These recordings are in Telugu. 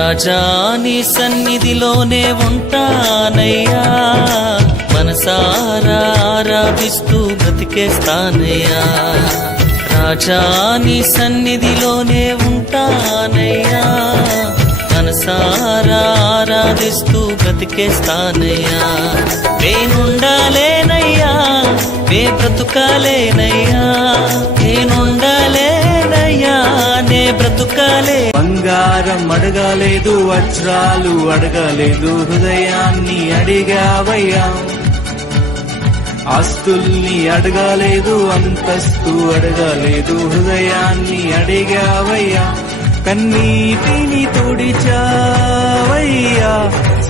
రాజా నీ సన్నిధిలోనే ఉంటానయ్యా, మనసారా ఆరాధిస్తూ బ్రతికేస్తానయ్యా. రాజా నీ సన్నిధిలోనే ఉంటానయ్యా, మనసారా ఆరాధిస్తూ బ్రతికేస్తానయ్యా. నేనుండాలేనయ్యా, నే బ్రతుకాలేనయ్యా, నేనుండాలేనయ్యా, నే బ్రతుకాలే. బంగారం అడగలేదు, వజ్రాలు అడగలేదు, హృదయాన్ని అడిగావయ్యా. ఆస్తుల్ని అడగలేదు, అంతస్తు అడగలేదు, హృదయాన్ని అడిగావయ్యా. కన్నీటిని తుడిచావయ్యా,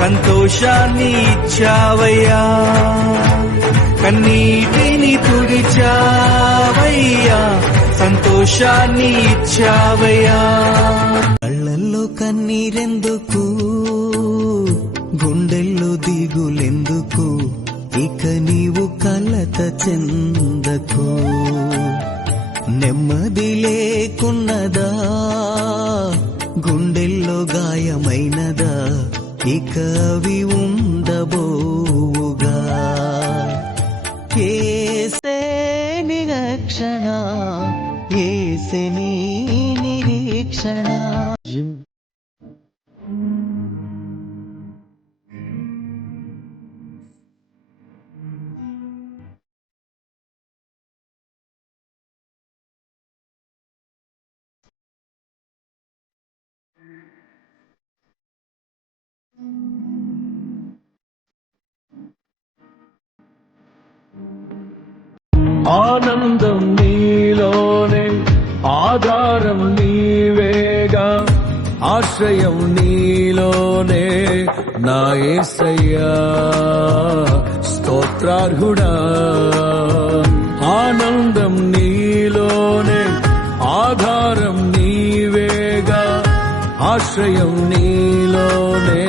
సంతోషాన్ని ఇచ్చావయ్యా. కన్నీటిని తుడిచావయ్యా, సంతోషాన్ని ఇచ్చావయ్యా. కళ్ళల్లో కన్నీరెందుకు, గుండెల్లో దిగులెందుకు, ఇక నీవు కలత చెందకు. నెమ్మది లేకున్నదా, గుండెల్లో గాయమైనదా, ఇక అవి ఉండబోవుగా. ఏసే నిరీక్షణ, ఏసే నీ నిరీక్షణ. ఆనందం నీలోనే, ఆధారం నీవేగా, ఆశ్రయం నీలోనే నా యేసయ్యా. స్తోత్రార్హుడా, ఆనందం నీలోనే, ఆధారం నీవేగా, ఆశ్రయం నీలోనే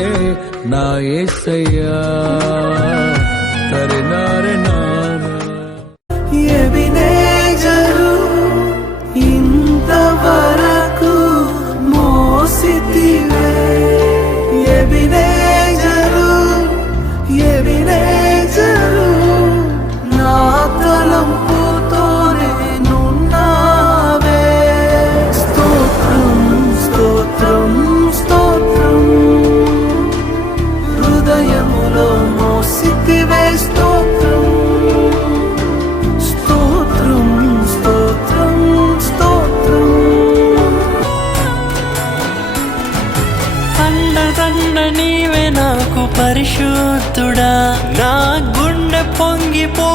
నా యేసయ్యా. తరెనారె ఎబినేజరు ఇంతవరకు మోసితివే, ఎబినేజరు ఎబినేజరు నా తలంపుతోనే నున్నావే. స్తోత్రం స్తోత్రం స్తోత్రం, హృదయములో మోసితివే. స్తోత్రం నీవే నాకు పరిశుద్ధుడా, నా గుండె పొంగిపోయి